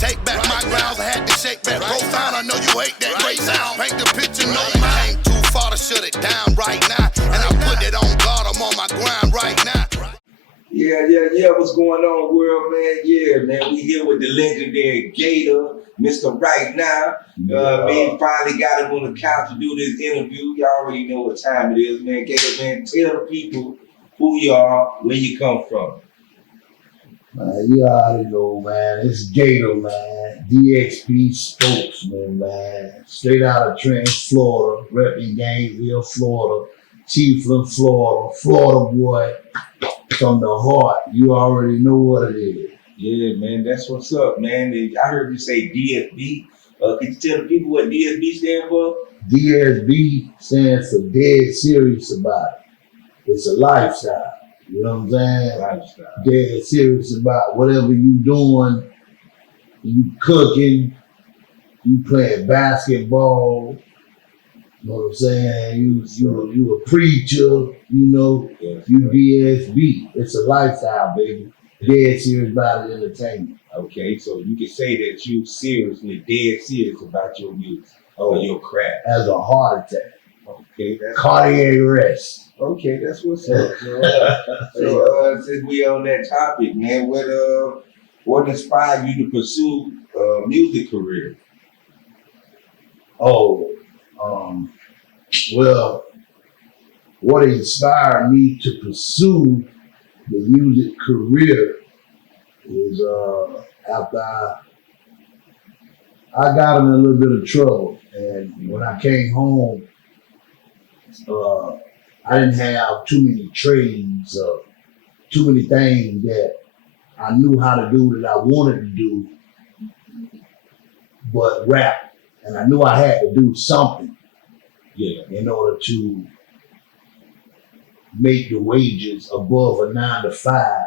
Take back my grounds, I had to shake back. Profound, I know you hate that great sound. Paint the picture, no mind. Ain't too far to shut it down right now. And I put it on God, I'm on my grind right now. Yeah. What's going on, world, man? Yeah, man. We here with the legendary Gata, Mr. Right Now. Man, finally got him on the couch to do this interview. Y'all already know what time it is, man. Gata, man, tell the people who you are, where you come from. Man, you already know, man. It's Gata, man. D.S.B. spokesman, man. Straight out of Trenton, Florida. Repping Gainesville, Florida. Chiefland, Florida. Florida boy. From the heart. You already know what it is. Yeah, man. That's what's up, man. I heard you say D.S.B. Can you tell the people what D.S.B. stand for? D.S.B. stands for Dead Serious About It. It's a lifestyle. You know what I'm saying? Lifestyle. Dead serious about whatever you doing. You cooking, you playing basketball. You know what I'm saying? You a preacher, you know, Yes, you D.S.B. It's a lifestyle, baby. Dead serious about it, entertainment. Okay, so you can say that you seriously, dead serious about your music or your craft. As a heart attack. Okay, that's Cardiac arrest. okay. That's what's up. So since we on that topic, man, what inspired you to pursue a music career? Well, what inspired me to pursue the music career is after I got in a little bit of trouble, and when I came home, I didn't have too many trades, too many things that I knew how to do that I wanted to do, but rap. And I knew I had to do something in order to make the wages above a 9-to-5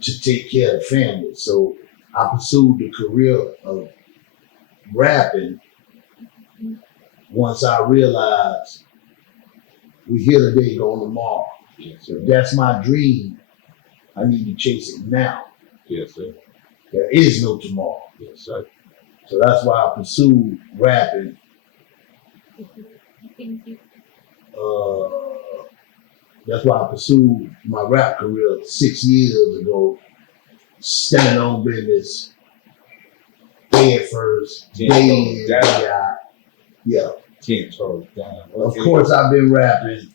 to take care of the family. So I pursued the career of rapping once I realized we here today, going tomorrow. Yes, So that's my dream. I need to chase it now. Yes, sir. There is no tomorrow. Yes, sir. So that's why I pursued rapping. That's why I pursued my rap career 6 years ago, standing on business, head first, day in, day out. Yeah. 10 toes down. Okay. Of course, I've been rapping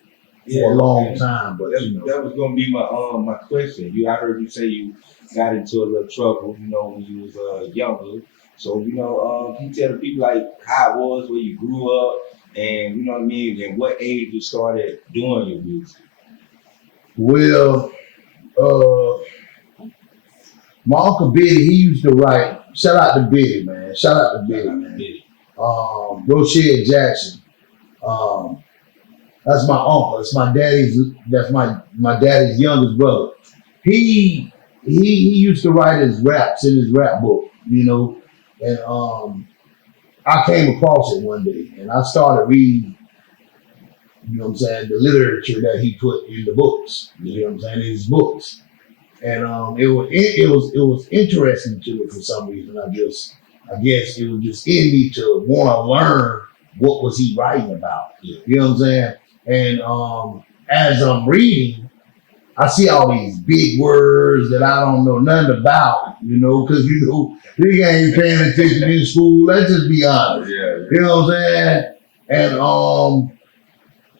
for a long time, but that was gonna be my question. I heard you say you got into a little trouble, when you was younger. So, can you tell the people like how it was, where you grew up, and you know what I mean, and what age you started doing your music? Well, my Uncle Biddy, he used to write. Shout out to Biddy, man. Shout out to Biddy, man. Rochelle Jackson. That's my uncle. That's my daddy's youngest brother. He used to write his raps in his rap book, and I came across it one day and I started reading, the literature that he put in the books, in his books. And it was interesting to me for some reason. I guess it was just in me to want to learn what was he writing about. Yeah. You know what I'm saying? And as I'm reading, I see all these big words that I don't know nothing about, because they ain't paying attention in school. Let's just be honest. Yeah. You know what I'm saying? And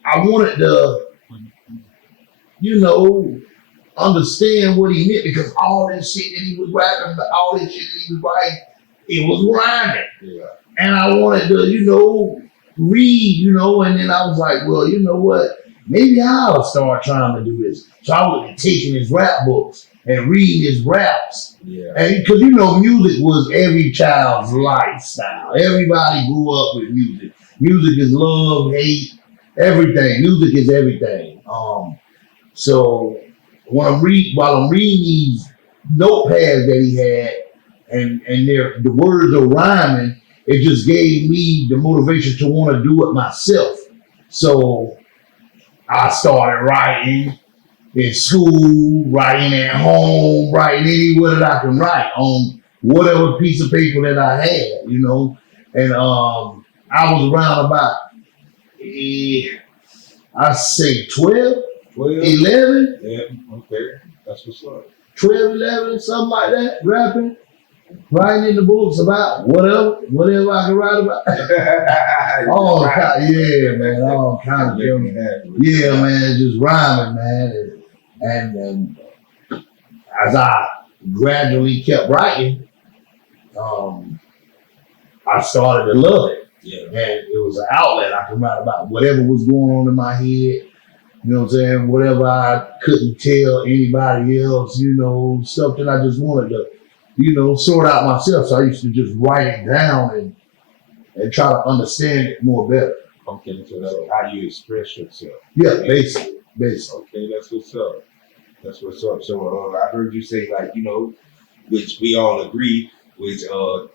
I wanted to, understand what he meant, because all this shit that he was rapping, all this shit that he was writing, it was rhyming. Yeah. And I wanted to, read, and then I was like, well, you know what? Maybe I'll start trying to do this. So I was taking his rap books and reading his raps. Yeah. And because, music was every child's lifestyle. Everybody grew up with music. Music is love, hate, everything. Music is everything. So while I'm reading these notepads that he had, and the words are rhyming, it just gave me the motivation to want to do it myself. So I started writing in school, writing at home, writing anywhere that I can write, on whatever piece of paper that I had, you know. And I was around about, I say 12, 11. Yeah, okay. That's what's up. 12, 11, something like that, rapping, writing in the books about whatever I can write about. All kind, yeah, man, all kinds of things. Yeah, man, just rhyming, man. And as I gradually kept writing, I started to love it. Yeah. And it was an outlet. I could write about whatever was going on in my head. You know what I'm saying? Whatever I couldn't tell anybody else, you know, stuff that I just wanted to, you know, sort out myself. So I used to just write it down and try to understand it more better. Okay, so that's how you express yourself. Yeah, basically. Okay, that's what's up. That's what's up. So I heard you say, like, you know, which we all agree, which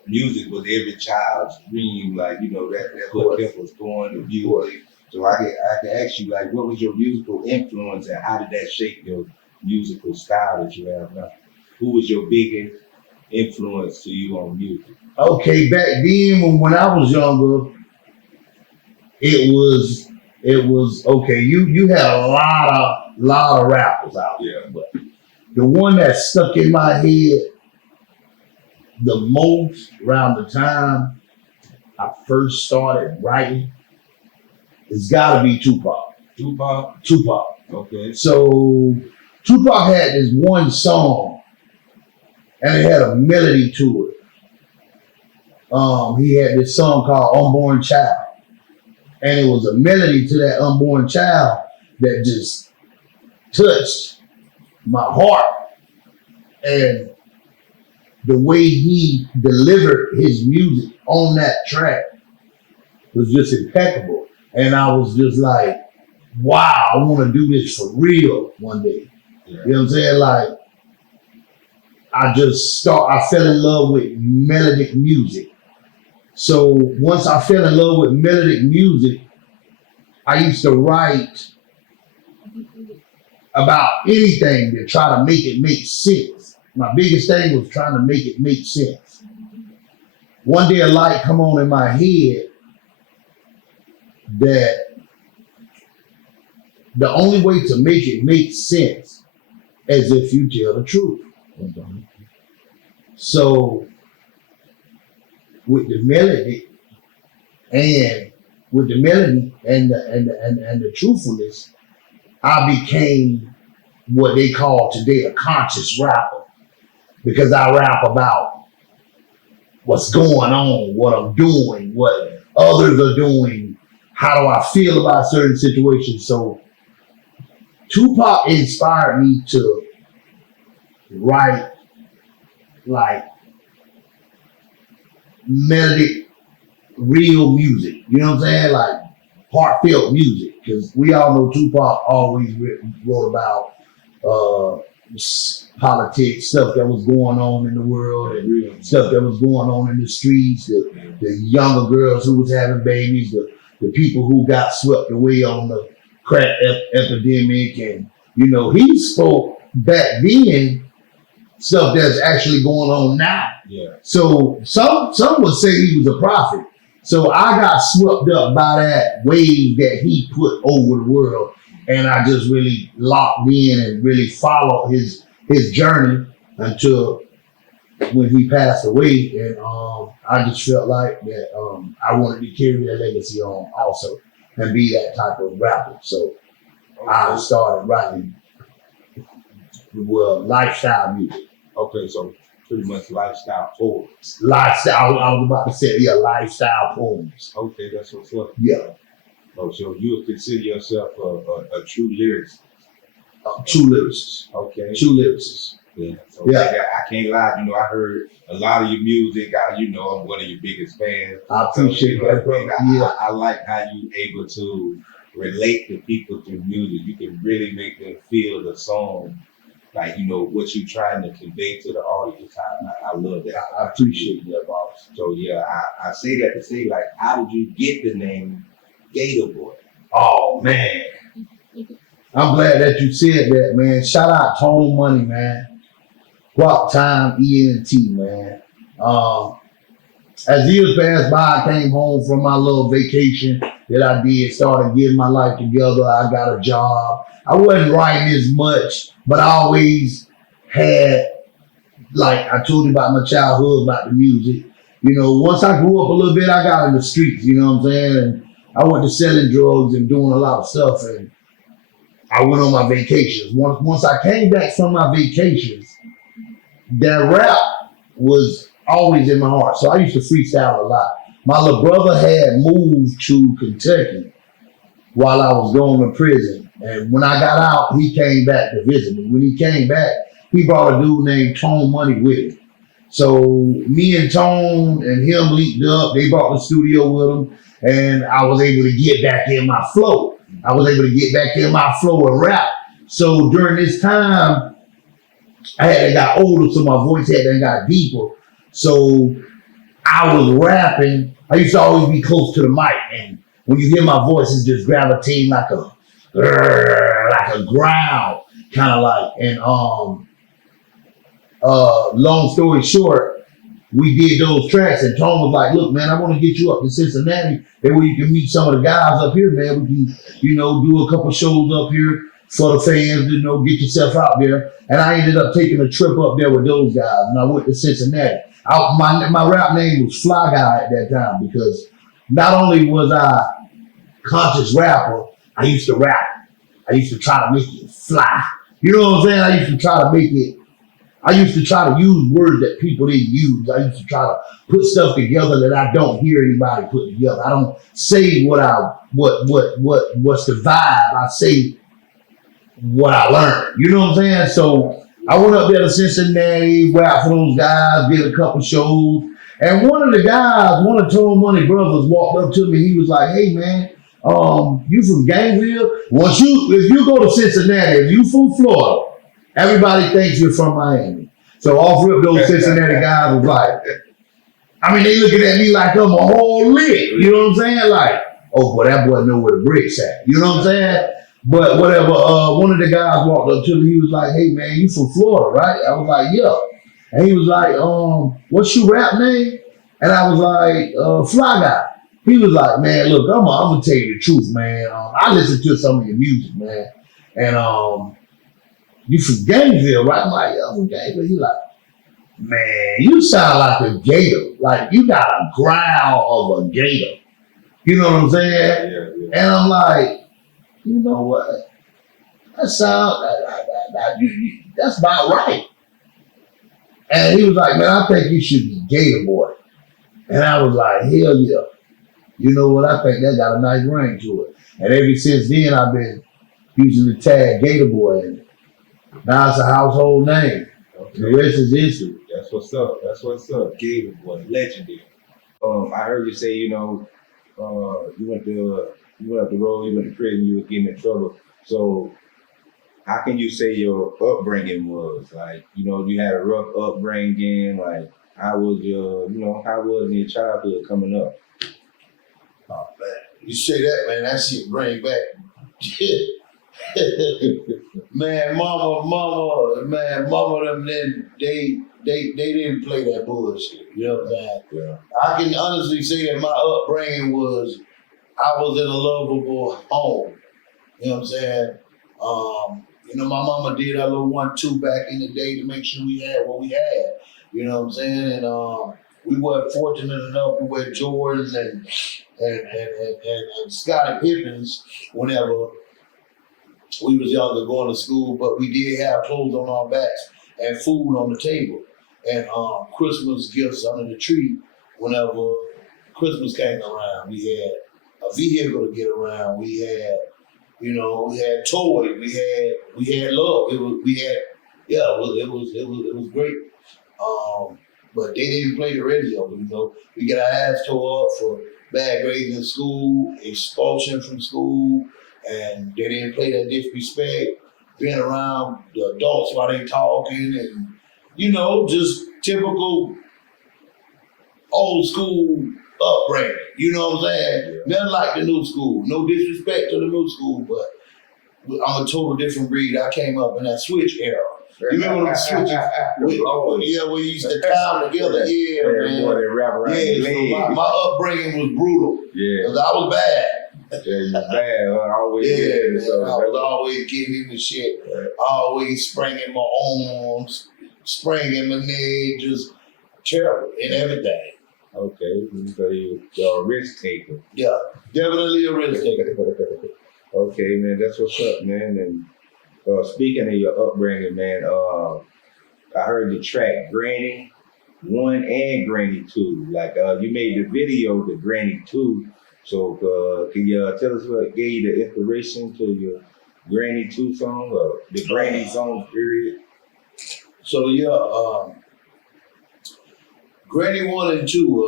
music was every child's dream, like, you know, that's what kept us going, the music. So I can ask you, like, what was your musical influence and how did that shape your musical style that you have now? Who was your biggest influence to you on music? Okay, back then when I was younger, it was okay. You had a lot of rappers out there, but the one that stuck in my head the most around the time I first started writing, it's gotta be Tupac. Tupac. Okay. So Tupac had this one song and it had a melody to it. He had this song called Unborn Child. And it was a melody to that unborn child that just touched my heart. And the way he delivered his music on that track was just impeccable. And I was just like, wow, I want to do this for real one day. Yeah. You know what I'm saying? Like, I fell in love with melodic music. So once I fell in love with melodic music, I used to write about anything to try to make it make sense. My biggest thing was trying to make it make sense. One day a light come on in my head that the only way to make it make sense is if you tell the truth. So with the melody and the truthfulness, I became what they call today a conscious rapper, because I rap about what's going on, what I'm doing, what others are doing, how do I feel about certain situations. So Tupac inspired me to write like melodic, real music. You know what I'm saying? Like heartfelt music. Because we all know Tupac always wrote about politics, stuff that was going on in the world, and stuff that was going on in the streets, the younger girls who was having babies, the people who got swept away on the crack epidemic. And, you know, he spoke back then stuff that's actually going on now. Yeah. So some would say he was a prophet. So I got swept up by that wave that he put over the world, and I just really locked in and really followed his journey until when he passed away. And I just felt like that I wanted to carry that legacy on also and be that type of rapper. So I started writing lifestyle music. Okay, so pretty much lifestyle poems. Lifestyle, I was about to say, yeah, lifestyle poems. Okay, that's what's up. Yeah. Oh, so you would consider yourself a true lyricist? True lyricist. Okay. True lyricist. Yeah. So Yeah. I can't lie. You know, I heard a lot of your music. I'm one of your biggest fans. I appreciate that, bro. Yeah. I like how you able to relate to people through music. You can really make them feel the song. Like, what you trying to convey to the audience. I love that. I appreciate that, boss. So, yeah, I say that to say, like, how did you get the name Gata Boi? Oh, man. I'm glad that you said that, man. Shout out Tone Money, man. Guap Time ENT, man. Um, as years passed by, I came home from my little vacation that I did, started getting my life together. I got a job. I wasn't writing as much, but I always had, like I told you about my childhood, about the music. You know, once I grew up a little bit, I got in the streets, you know what I'm saying? And I went to selling drugs and doing a lot of stuff, and I went on my vacations. Once I came back from my vacations, that rap was always in my heart. So I used to freestyle a lot. My little brother had moved to Kentucky while I was going to prison. And when I got out, he came back to visit me. When he came back, he brought a dude named Tone Money with him. So me and Tone and him linked up. They brought the studio with them, and I was able to get back in my flow. I was able to get back in my flow and rap. So during this time, I had got older, so my voice had got deeper. So I was rapping. I used to always be close to the mic, and when you hear my voice, it's just gravitating like a growl, kind of like. And long story short, we did those tracks, and Tone was like, "Look, man, I want to get you up to Cincinnati. That way you can meet some of the guys up here, man. We can, do a couple shows up here for the fans, get yourself out there." And I ended up taking a trip up there with those guys, and I went to Cincinnati. My rap name was Fly Guy at that time, because not only was I conscious rapper, I used to rap. I used to try to make it fly. You know what I'm saying? I used to try to use words that people didn't use. I used to try to put stuff together that I don't hear anybody put together. I don't say what's the vibe. I say what I learned. You know what I'm saying? So I went up there to Cincinnati, rapped for those guys, did a couple shows. And one of the Tone Money brothers walked up to me. He was like, "Hey man, you from Gainesville? If you go to Cincinnati, if you from Florida, everybody thinks you're from Miami." So off rip, those Cincinnati guys was like, they looking at me like I'm a whole lick. You know what I'm saying? Like, "Oh boy, that boy know where the bricks at." You know what I'm saying? But whatever, one of the guys walked up to me. He was like, "Hey man, you from Florida, right?" I was like, "Yeah." And he was like, "What's your rap name?" And I was like, "Fly Guy." He was like, "Man, look, I'm gonna tell you the truth, man. I listen to some of your music, man. And you from Gainesville, right?" I'm like, "Yeah, I'm from Gainesville." He like, "Man, you sound like a gator. Like you got a growl of a gator." You know what I'm saying? Yeah. And I'm like, "You know what? That's about right." And he was like, "Man, I think you should be Gator Boy." And I was like, "Hell yeah." You know what? I think that got a nice ring to it. And ever since then, I've been using the tag Gata Boi. And now it's a household name. Okay. The rest is history. That's what's up. Gata Boi, legendary. I heard you say, you went up the road, you went to prison, you were getting in trouble. So how can you say your upbringing was? Like, you had a rough upbringing. Like, how was your childhood coming up? Oh man, you say that, man, that shit bring back man, mama, them they didn't play that bullshit. You know what I'm saying? Yeah. I can honestly say that my upbringing was, I was in a lovable home. You know what I'm saying? My mama did a little 1-2 back in the day to make sure we had what we had. You know what I'm saying? And we were fortunate enough to wear Jordans and Scottie Pippens whenever we was younger going to school, but we did have clothes on our backs and food on the table and Christmas gifts under the tree. Whenever Christmas came around, we had a vehicle to get around. We had, we had toys. We had love. It was great. But they didn't play the radio. We got our ass tore up for bad grades in school, expulsion from school, and they didn't play that disrespect, being around the adults while they talking, and just typical old school upbringing. You know what I'm saying? Nothing like the new school. No disrespect to the new school, but I'm a total different breed. I came up in that switch era. You remember them switches? We used to climb together. Yeah, man. Boy, they rap around your So legs. my upbringing was brutal. Yeah. Because I was bad. Yeah, you bad. Always Yeah, man. so I was always getting into shit. Right. Always spraying my arms, spraying my legs, just terrible in everything. Okay, so you're a risk taker. Yeah, definitely a risk taker. Okay, man, that's what's up, man. And speaking of your upbringing, man, I heard the track Granny 1 and Granny 2. Like, you made the video to Granny 2. So, can you tell us what gave you the inspiration to your Granny 2 song, or the Granny song, period? So, Granny 1 and 2,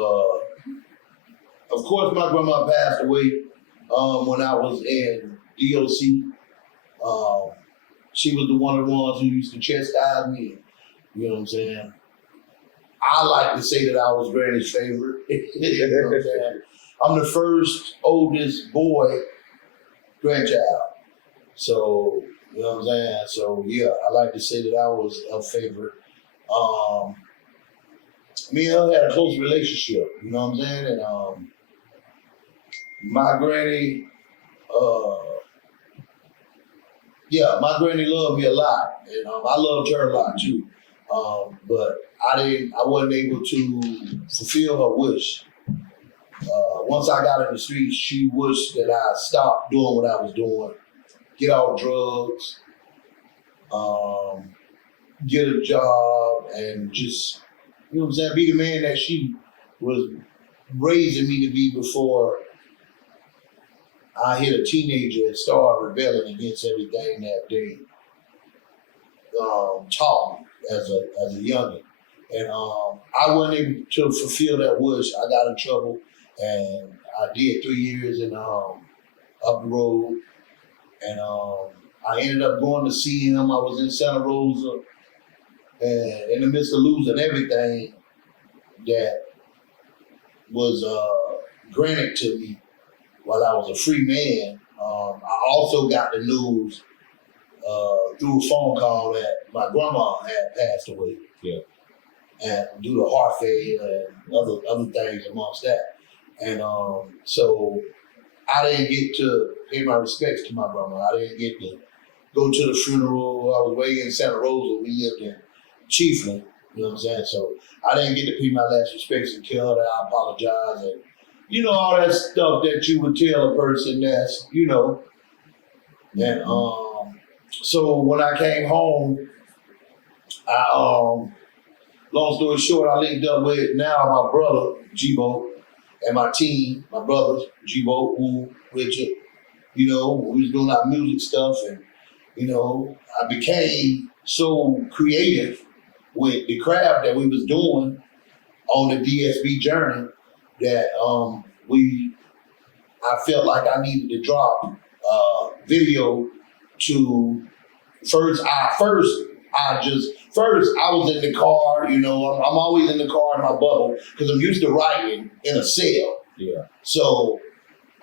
of course, my grandma passed away when I was in DOC. She was the one of the ones who used to chastise me. You know what I'm saying? I like to say that I was Granny's favorite. You know what I'm saying? I'm the first oldest boy grandchild. So, you know what I'm saying? So, yeah, I like to say that I was a favorite. Me and her had a close relationship, you know what I'm saying? And my granny, my granny loved me a lot, and I loved her a lot too. But I wasn't able to fulfill her wish. Once I got in the streets, she wished that I stopped doing what I was doing, get off drugs, get a job, and just, you know what I'm saying, be the man that she was raising me to be before I hit a teenager and started rebelling against everything that they taught me as a youngin'. And I wasn't able to fulfill that wish. I got in trouble, and I did 3 years in up the road. And I ended up going to see him. I was in Santa Rosa, and in the midst of losing everything that was granted to me while I was a free man, I also got the news through a phone call that my grandma had passed away. Yeah. And due to heart failure and other things amongst that. And so I didn't get to pay my respects to my grandma. I didn't get to go to the funeral. I was way in Santa Rosa. We lived in Chiefland, you know what I'm saying? So I didn't get to pay my last respects and tell her that I apologize, and you know, all that stuff that you would tell a person that's, you know. And so when I came home, long story short, I linked up with now my brother, G-Bo, and my team, my brothers, G-Bo, Wu, Richard. You know, we was doing our music stuff, and, you know, I became so creative with the craft that we was doing on the D.S.B journey that I felt like I needed to drop video to first I was in the car, you know, I'm always in the car in my bubble because I'm used to writing in a cell. Yeah. So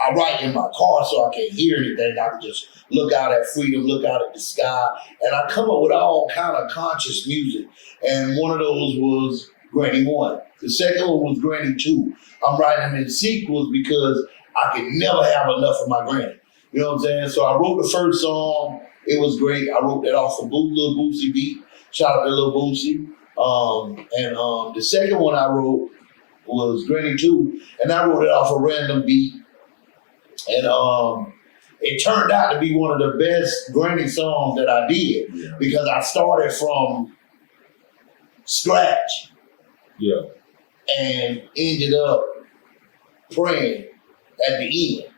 I write in my car so I can't hear anything. I can just look out at freedom, look out at the sky, and I come up with all kind of conscious music. And one of those was Granny 1. The second one was Granny 2. I'm writing them in sequels because I could never have enough of my granny. You know what I'm saying? So I wrote the first song. It was great. I wrote that off of Lil Boosie beat. Shout out to Lil Boosie. And the second one I wrote was Granny 2, and I wrote it off a random beat. And it turned out to be one of the best Granny songs that I did because I started from scratch. Yeah. And ended up praying at the end.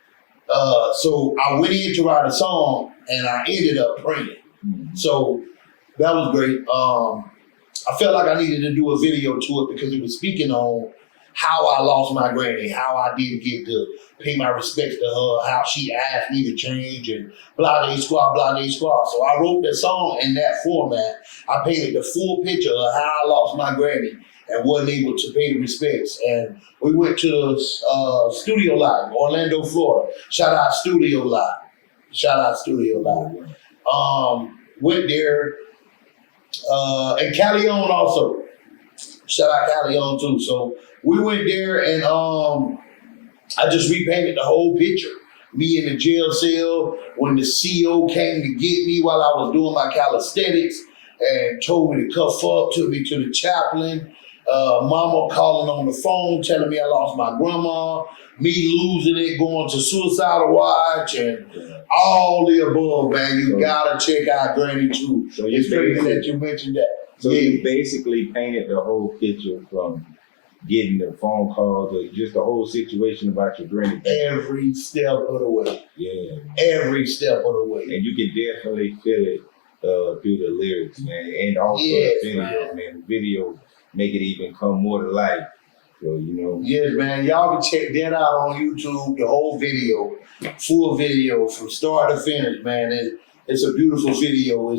So I went in to write a song and I ended up praying. Mm-hmm. So that was great. I felt like I needed to do a video to it because it was speaking on how I lost my granny, how I didn't get to pay my respects to her, how she asked me to change, and blah, day squad, blah, day squad. So I wrote that song in that format. I painted the full picture of how I lost my granny and wasn't able to pay the respects. And we went to the Studio Live, Orlando, Florida. Shout out Studio Live. Went there, And Calleon also. Shout out Calleon too. So we went there and I just repainted the whole picture. Me in the jail cell when the CO came to get me while I was doing my calisthenics and told me to cuff up, took me to the chaplain. Mama calling on the phone, telling me I lost my grandma, me losing it, going to suicidal watch, and all the above, man. You gotta check out Granny too. So It's crazy that you mentioned that. So you basically painted the whole picture from getting the phone calls or just the whole situation about your granny. Every step of the way. Yeah. Every step of the way. And you can definitely feel it through the lyrics, man. And also the video, man. The video make it even come more to life. So, you know. Yes, man. Y'all can check that out on YouTube, the whole video, full video from start to finish, man. It's a beautiful video.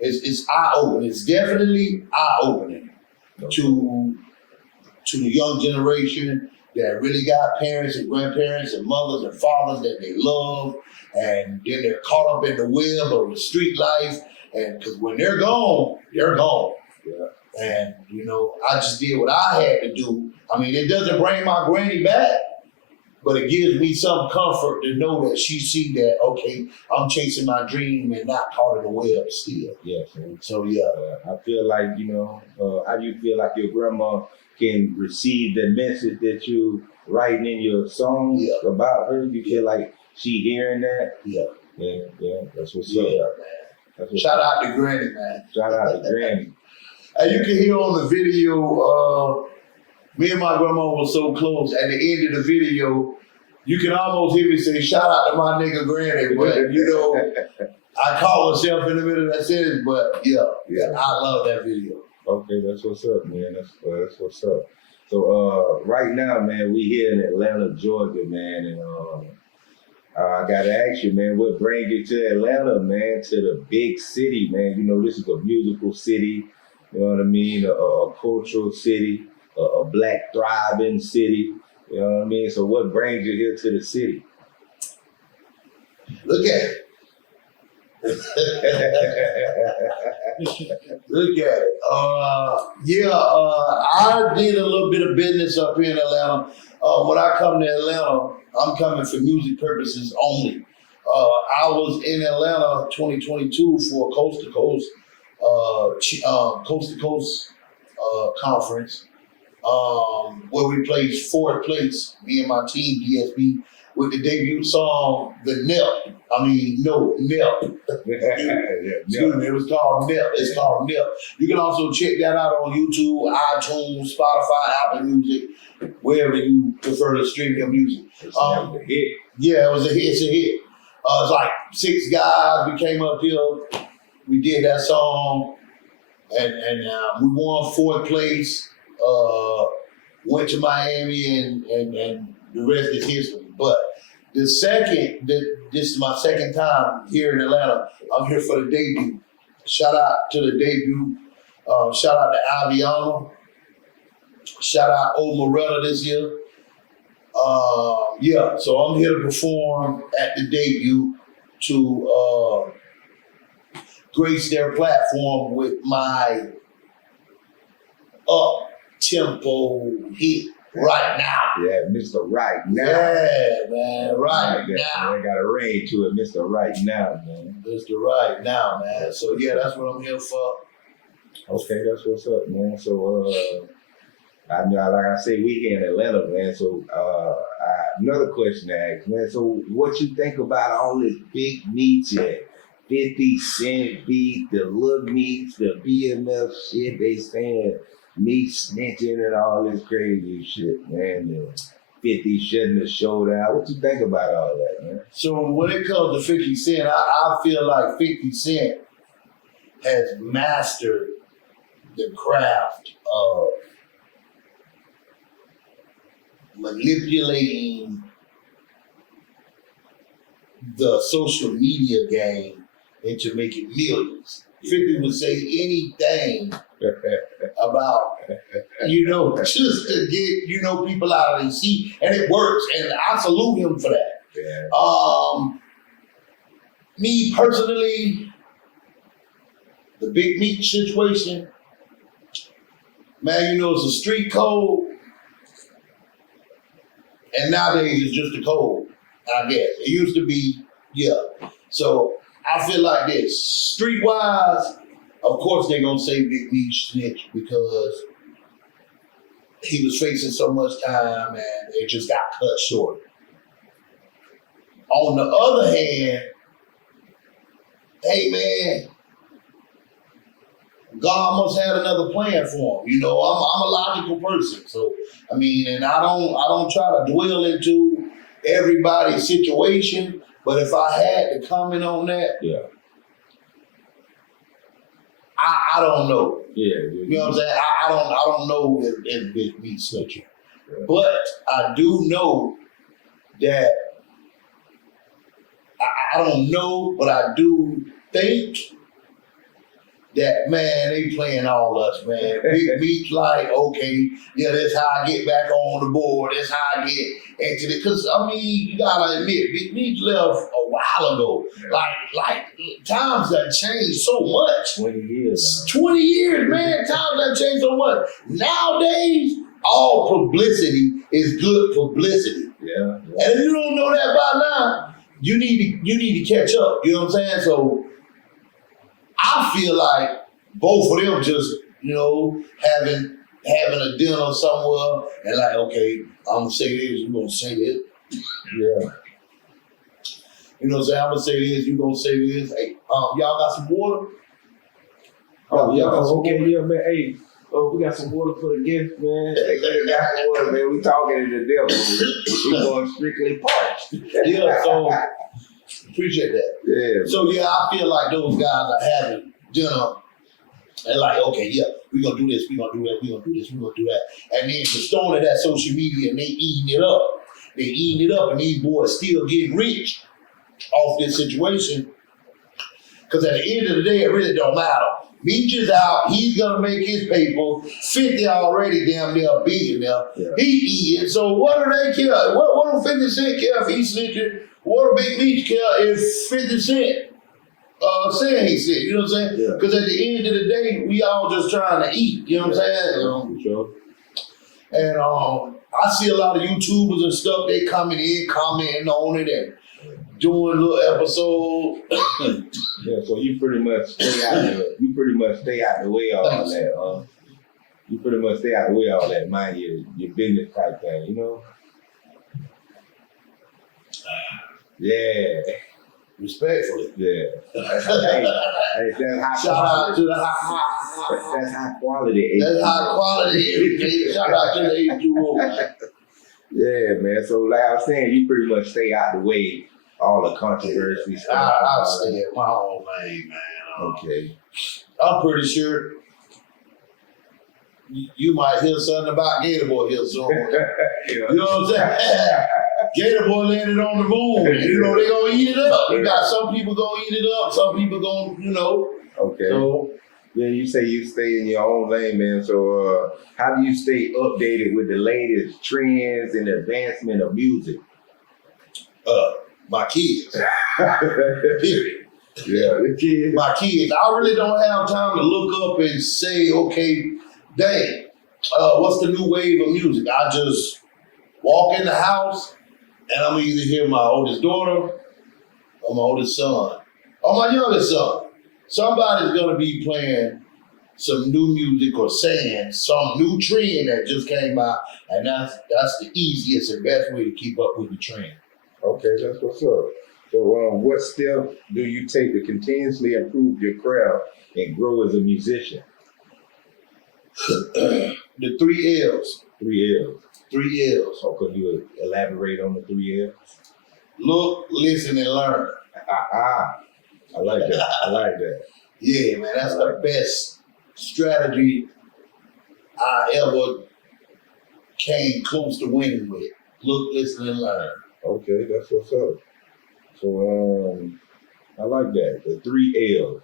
It's eye-opening. It's definitely eye-opening to the young generation that really got parents and grandparents and mothers and fathers that they love, and then they're caught up in the web of the street life, and because when they're gone, they're gone. Yeah. And, you know, I just did what I had to do. I mean, it doesn't bring my granny back, but it gives me some comfort to know that she see that, okay, I'm chasing my dream and not caught in the web still. Yes. So, yeah. I feel like, you know, how do you feel like your grandma can receive the message that you writing in your songs about her? You feel like she hearing that? Yeah. That's what's up. Man. Shout out to Granny, man. Shout out to Granny. And you can hear on the video, me and my grandma was so close. At the end of the video, you can almost hear me say, shout out to my nigga Granny. But, you know, I call myself in the middle of that sentence, but I love that video. Okay, that's what's up, man. That's what's up. So right now, man, we here in Atlanta, Georgia, man, and I gotta ask you, man, what brings you to Atlanta, man, to the big city, man? You know, this is a musical city, you know what I mean, a cultural city, a black thriving city, you know what I mean? So what brings you here to the city? Look at it. Look at it. I did a little bit of business up here in Atlanta. When I come to Atlanta, I'm coming for music purposes only. I was in Atlanta 2022 for a coast to coast conference where we placed fourth place, me and my team, D.S.B, with the debut song, Nip. Excuse me, it was called Nip. It's called Nip. You can also check that out on YouTube, iTunes, Spotify, Apple Music, wherever you prefer to stream your music. It's a hit. Yeah, it was a hit. It's a hit. It's like 6 guys. We came up here. We did that song, and we won 4th place. Went to Miami, and the rest is history. But this is my second time here in Atlanta. I'm here for the debut. Shout out to the debut. Shout out to Aviana. Shout out Old Morella this year. So I'm here to perform at the debut to grace their platform with my up-tempo hit. Right now. Yeah, Mr. Right Now. Yeah, man, right now. I got a ring to it, Mr. Right Now, man. Mr. Right Now, man. So, yeah, that's what I'm here for. Okay, that's what's up, man. So, like I say, we here in Atlanta, man. So, another question to ask, man. So, what you think about all this big meets and 50 Cent beat, the little meets, the BMF shit they saying, me snitching and all this crazy shit, man. 50 shutting the show down. What you think about all that, man? So when it comes to 50 Cent, I feel like 50 Cent has mastered the craft of manipulating the social media game into making millions. 50 would say anything about, just to get, people out of their seat. And it works. And I salute him for that. Yeah. Me personally, the Big Meat situation, man, you know, it's a street code, and nowadays it's just a code, I guess. It used to be, yeah. So I feel like this. Streetwise, of course they're gonna say Big Meat snitch because he was facing so much time and it just got cut short. On the other hand, hey man, God must have another plan for him. You know, I'm a logical person, so I mean, and I don't try to dwell into everybody's situation. But if I had to comment on that, Yeah. I don't know. Yeah. You know what I'm saying? I don't know if Big Meat snitching, but I do know that I don't know, but I do think that, man, they playing all us, man. Big Meat's like, okay, yeah, that's how I get back on the board. That's how I get into it. Because, I mean, you gotta admit, Big Meat left a while ago. Yeah. Like times have changed so much. 20 years. 20 years, man, times have changed so much. Nowadays, all publicity is good publicity. Yeah. And if you don't know that by now, you need to catch up. You know what I'm saying? So I feel like both of them just, you know, having a dinner somewhere and like, okay, I'm gonna say this, you're gonna say this. Yeah. You know what I'm saying? I'm gonna say this, you're gonna say this. Hey, y'all got some water? Oh, yeah. Y'all got some Okay, water? yeah, man. Hey, we got some water for the gift, man. Hey, we got some water, man. We talking to the devil. We going strictly parched. Yeah, so appreciate that. Yeah. So yeah, I feel like those guys are having dinner and like, okay, yeah, we're gonna do this, we're gonna do that, we're gonna do this, we're gonna do that. And then the stone of that social media and they eating it up. They eating it up and these boys still getting rich off this situation. Cause at the end of the day, it really don't matter. Meech is out, he's gonna make his paper, 50 already damn near a billionaire. Yeah. He eating, so what do they care? What do 50 Cent care if he's snitching? What do Big Meech care if 50 Cent saying he said, you know what I'm saying? Yeah. Because at the end of the day, we all just trying to eat, you know what I'm saying? Sure. And I see a lot of YouTubers and stuff, they coming in, commenting on it and doing little episodes. Yeah, so you pretty much stay out the way of all that. You pretty much stay out the way of all that, mind your business type thing, you know? Yeah. Respectfully. Yeah. Hey, that's high Shout out quality. to the high. That's high quality. That's high quality everything. Shout out to the H2O, man. Yeah, man. So like I was saying, you pretty much stay out the way all the controversy stuff. I stay in my own lane, man. Okay. I'm pretty sure you might hear something about Gata Boi here soon. Yeah. You know what I'm saying? Gata Boi landed on the moon. You know, they gonna eat it up. You got some people gonna eat it up, some people gonna, you know. Okay. So, Yeah, you say you stay in your own lane, man. So how do you stay updated with the latest trends and advancement of music? my kids. Period. Yeah, the kids. My kids. I really don't have time to look up and say, okay, dang, what's the new wave of music? I just walk in the house and I'm either hear my oldest daughter or my oldest son or my youngest son. Somebody's gonna be playing some new music or saying some new trend that just came out, and that's the easiest and best way to keep up with the trend. Okay, that's what's up. So what steps do you take to continuously improve your craft and grow as a musician? The 3 L's. 3 L's. 3 L's. So could you elaborate on the 3 L's? Look, listen, and learn. I like that. I like that. Yeah, man, that's the best strategy I ever came close to winning with. Look, listen, and learn. Okay, that's what's up. So I like that. The 3 L's.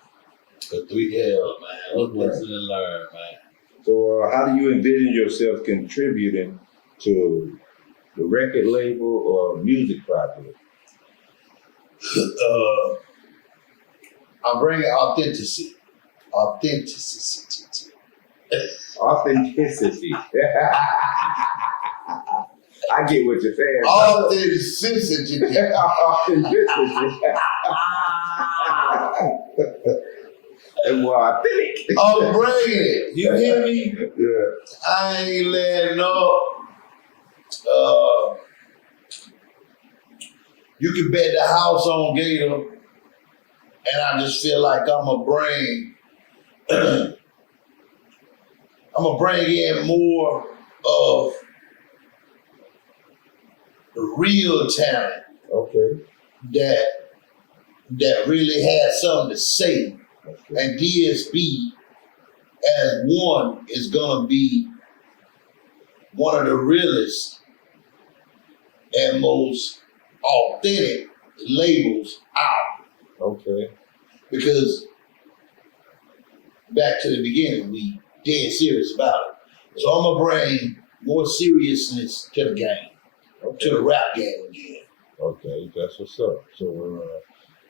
The 3 L's, man. Look, Okay. listen, and learn, man. So how do you envision yourself contributing to the record label or music project? I'm bringing authenticity. Authenticity. Authenticity. I get what you're saying. Authenticity. Authenticity. And more authentic. I'm bringing it. You hear me? Yeah. I ain't letting up. You can bet the house on Gator, and I just feel like I'm gonna bring in more of the real talent Okay. that really has something to say. Okay. And D.S.B. as one is gonna be one of the realest and most authentic labels out. Okay. Because back to the beginning, we dead serious about it. So I'm gonna bring more seriousness to the game, Okay. to the rap game again. Okay, that's what's up. So,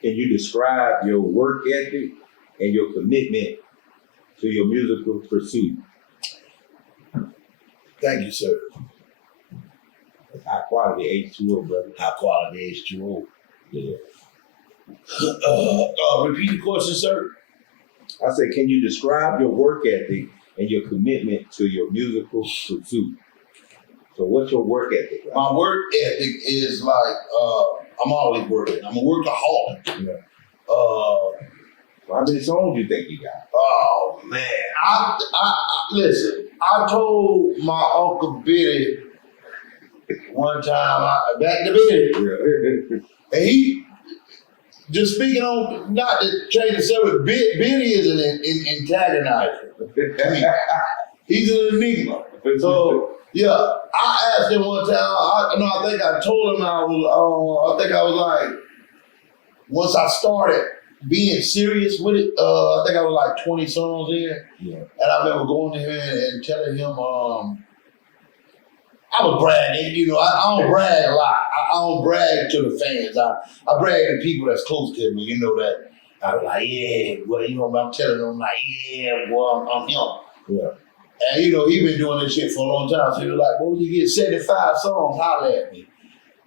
can you describe your work ethic and your commitment to your musical pursuit? Thank you, sir. High quality H2O, brother. High quality H2O. Yeah. Repeat the question, sir. I said, can you describe your work ethic and your commitment to your musical pursuit? So, what's your work ethic like? My work ethic is like I'm always working. I'm a workaholic. Yeah. How many songs you think you got? Oh man, I listen. I told my Uncle Biddy one time, back to Biddy, Yeah. and he just speaking on not to change the subject. Biddy is an antagonizer. I mean, he's an enigma. So yeah, I asked him one time. I think I told him I was like, once I started being serious with it, I think I was like 20 songs in. Yeah. And I remember going to him and telling him, I was bragging, you know, I don't brag a lot. I don't brag to the fans. I brag to people that's close to me, you know that. I was like, yeah, well, you know, I'm telling them, like, yeah, well, I'm young. Yeah. And, you know, he been doing this shit for a long time. So he was like, well, when you get 75 songs, holler at me.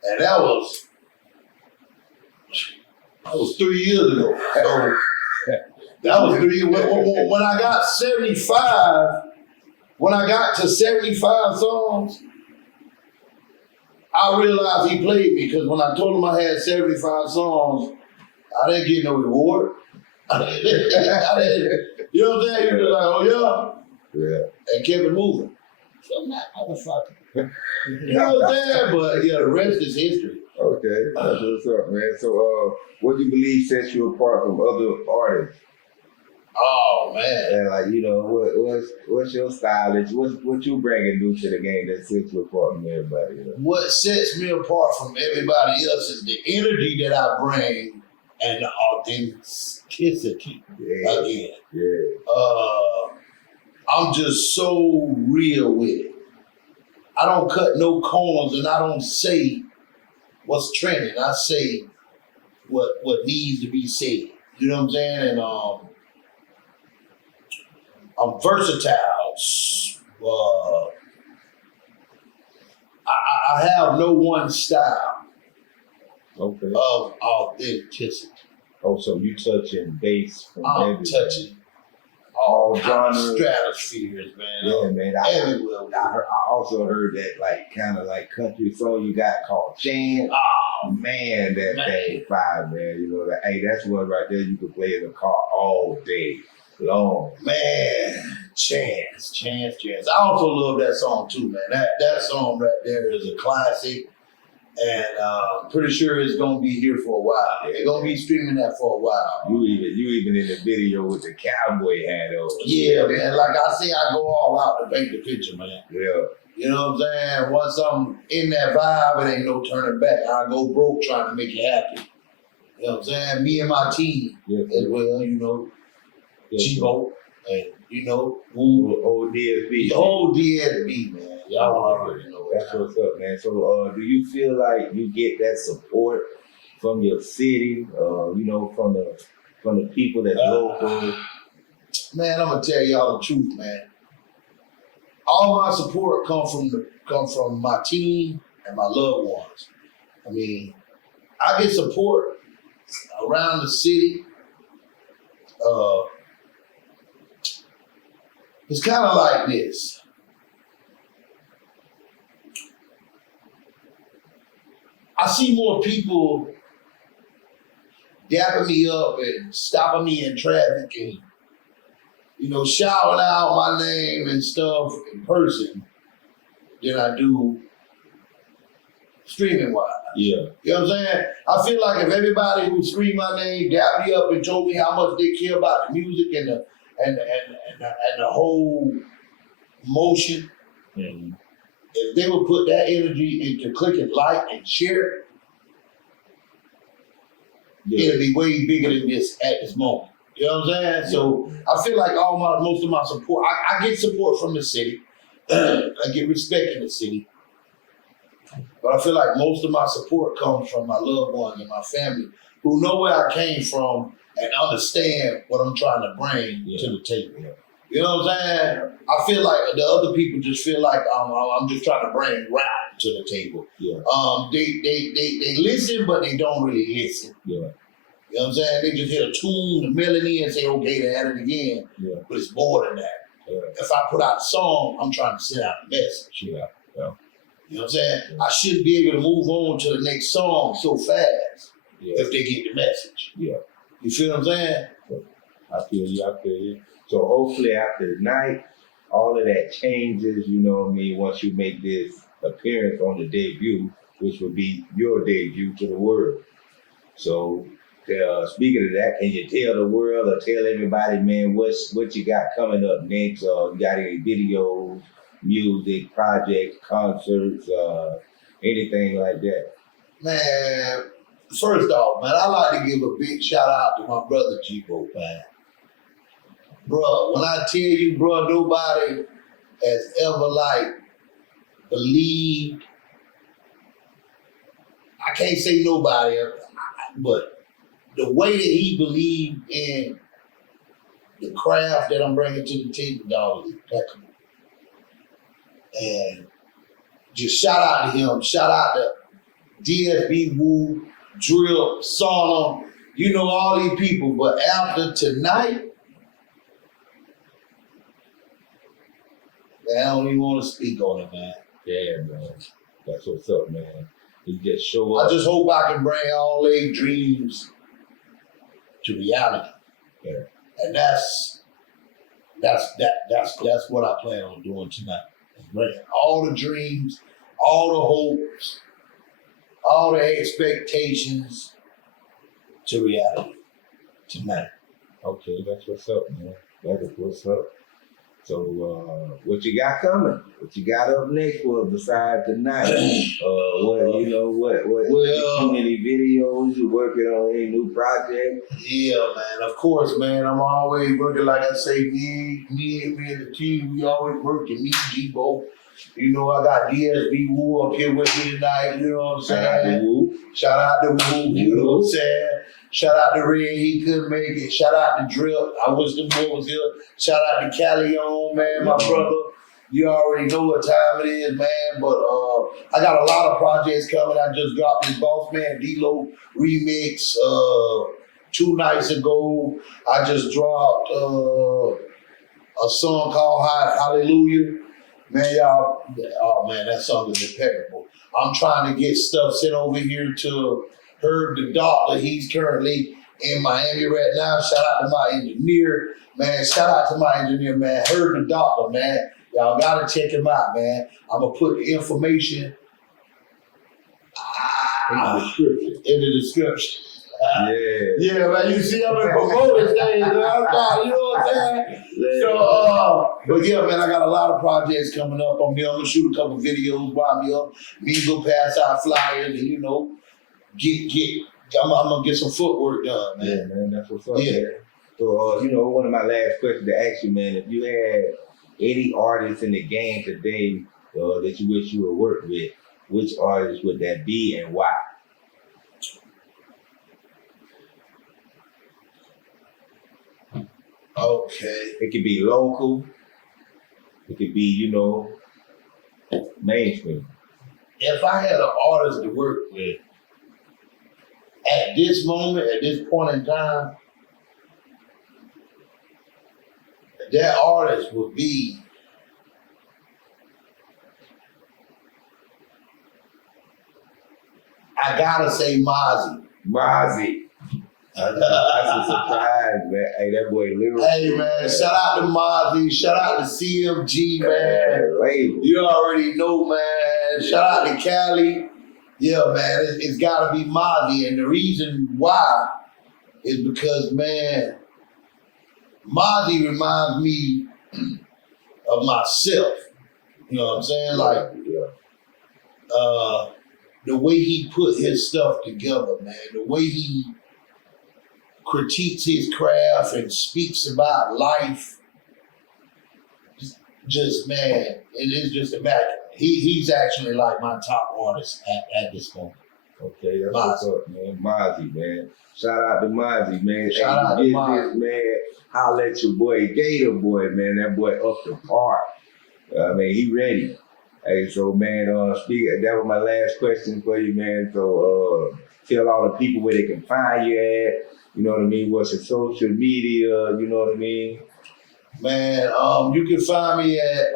And that was 3 years ago. So that was 3 years. When I got 75, when I got to 75 songs, I realized he played me because when I told him I had 75 songs, I didn't get no reward. I didn't, you know what I'm saying? He was like, oh yeah? Yeah. And kept it moving. So I'm not motherfucker. You know what I'm saying? But yeah, the rest is history. Okay, that's what's up, man. So, what do you believe sets you apart from other artists? Oh man. And like, you know, what's your style? What you bringing new to the game that sets you apart from everybody else? What sets me apart from everybody else is the energy that I bring and the authenticity. Yeah. Again. Yeah. I'm just so real with it. I don't cut no corners and I don't say what's trending. I say what needs to be said. You know what I'm saying? And I'm versatile. I have no one style Okay. of authenticity. Oh, so you touching base from I'm everything. touching all genres, genres. stratospheres, man. Yeah, man. Everywhere. I also heard that like kind of like country song you got called Chan. Oh Man, that thing fire, man. You know, like, hey, that's one right there you can play in the car all day long. man, chance. I also love that song too, man. That song right there is a classic, and pretty sure it's gonna be here for a while. They're gonna be streaming that for a while. You even in the video with the cowboy hat on. Yeah, man. Like I say, I go all out to paint the picture, man. Yeah. You know what I'm saying? Once I'm in that vibe, it ain't no turning back. I go broke trying to make you happy. You know what I'm saying? Me and my team as well, you know. Chibo, and you know, old D.S.B. The old D.S.B, man. Y'all already know that's what's up, man. So, do you feel like you get that support from your city? You know, from the people that local. Man, I'm gonna tell y'all the truth, man. All my support come from my team and my loved ones. I mean, I get support around the city. It's kind of like this. I see more people dapping me up and stopping me in traffic and, shouting out my name and stuff in person than I do streaming wise. Yeah. You know what I'm saying? I feel like if everybody who screamed my name, dapped me up and told me how much they care about the music and the whole motion, if they would put that energy into clicking like and share, it'll be way bigger than this at this moment. You know what I'm saying? So I feel like most of my support, I get support from the city. I get respect in the city. But I feel like most of my support comes from my loved ones and my family who know where I came from and understand what I'm trying to bring to the table. Yeah. You know what I'm saying? I feel like the other people just feel like I'm just trying to bring rap to the table. Yeah. They listen, but they don't really listen. Yeah. You know what I'm saying? They just hit a tune, the melody, and say, okay, they had it again. Yeah. But it's more than that. Yeah. If I put out a song, I'm trying to send out a message. Yeah. Yeah. You know what I'm saying? Yeah. I shouldn't be able to move on to the next song so fast if they get the message. Yeah. You feel what I'm saying? I feel you. So hopefully after tonight, all of that changes, you know what I mean, once you make this appearance on the debut, which will be your debut to the world. So speaking of that, can you tell the world or tell everybody, man, what you got coming up next? You got any videos, music, projects, concerts, anything like that? Man, first off, man, I like to give a big shout out to my brother G.O., man. Bruh, when I tell you, bruh, nobody has ever, believed. I can't say nobody, but the way that he believed in the craft that I'm bringing to the table, dog, is impeccable. And just shout out to him. Shout out to D.S.B, Woo, Drill, Sonum, all these people. But after tonight, man, I don't even want to speak on it, man. Yeah, man. That's what's up, man. You just show up. I just hope I can bring all their dreams to reality. Yeah. And that's what I plan on doing tonight. Bringing all the dreams, all the hopes, all the expectations to reality tonight. Okay, that's what's up, man. That is what's up. So, what you got coming? What you got up next for besides tonight? Too many videos? You working on any new project? Yeah, man. Of course, man. I'm always working. Like I say, me and the team, we always working. Me, G-Bo. I got D.S.B. Woo up here with me tonight. You know what I'm saying? Shout out to Woo. You know what I'm saying? Shout out to Red, he couldn't make it. Shout out to Drip, I wish the boy was here. Shout out to Callion, man, my brother. You already know what time it is, man. But I got a lot of projects coming. I just dropped this Boss Man D-Lo remix 2 nights ago. I just dropped a song called Hallelujah. Man, y'all, oh man, that song is impeccable. I'm trying to get stuff sent over here to Herb the Doctor. He's currently in Miami right now. Shout out to my engineer, man. Shout out to my engineer, man. Herb the Doctor, man. Y'all gotta check him out, man. I'm gonna put the information in the description. Yeah, man. You see, I'm in promoting things, man. You know what I'm saying? So, but yeah, man, I got a lot of projects coming up. I'm gonna shoot a couple videos while I'm here. Me go pass out flyers and I'm gonna get some footwork done, man. Yeah, man, that's what's up. Yeah. Man. So, one of my last questions to ask you, man, if you had any artists in the game today that you wish you would work with, which artist would that be and why? Okay. It could be local. It could be, you know, mainstream. If I had an artist to work with at this moment, at this point in time, that artist would be I gotta say Mozzie. Mozzie. That's a surprise, man. Hey, that boy lyrical. Hey man, shout out to Mozzie, shout out to CMG, man. Label. You already know, man. Shout out to Cali. Yeah, man, it's gotta be Mozzie. And the reason why is because, man, Mozzie reminds me of myself. You know what I'm saying? Like, the way he put his stuff together, man, the way he critiques his craft and speaks about life, just man, it is just immaculate. He's actually like my top artist at this moment. Okay, that's what's up, man. Mozzie, man. Shout out to Mozzie, man. Shout out to Mozzie. Man. Holla at your boy, Gata Boi, man. That boy up the park. I mean, he ready. Hey, so man, that was my last question for you, man. So tell all the people where they can find you at. You know what I mean? What's your social media? You know what I mean? Man, you can find me at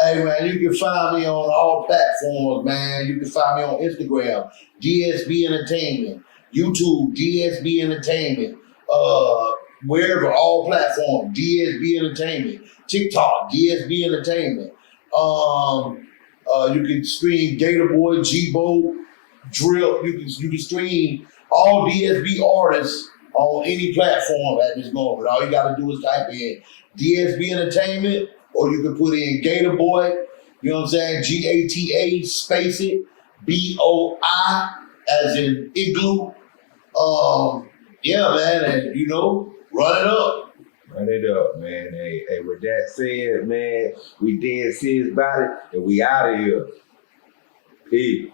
hey man, you can find me on all platforms, man. You can find me on Instagram, D.S.B Entertainment, YouTube, D.S.B Entertainment, wherever, all platforms, D.S.B Entertainment, TikTok, D.S.B Entertainment. You can stream Gata Boi, G-Bo, Drill. You can stream all D.S.B artists on any platform at this moment. All you gotta do is type in D.S.B Entertainment, or you can put in Gata Boi, you know what I'm saying? Gata, space it, BOI, as in igloo. Yeah, man, and you know, run it up. Run it up, man. Hey, with that said, man, we dead serious about it, and we out of here. Peace.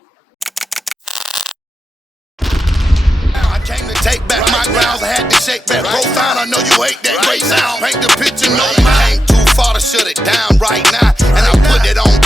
I came to take back my grounds, I had to shake back. Profound, I know you hate that great sound. Paint the picture, no mind. Ain't too far to shut it down right now, and I put it on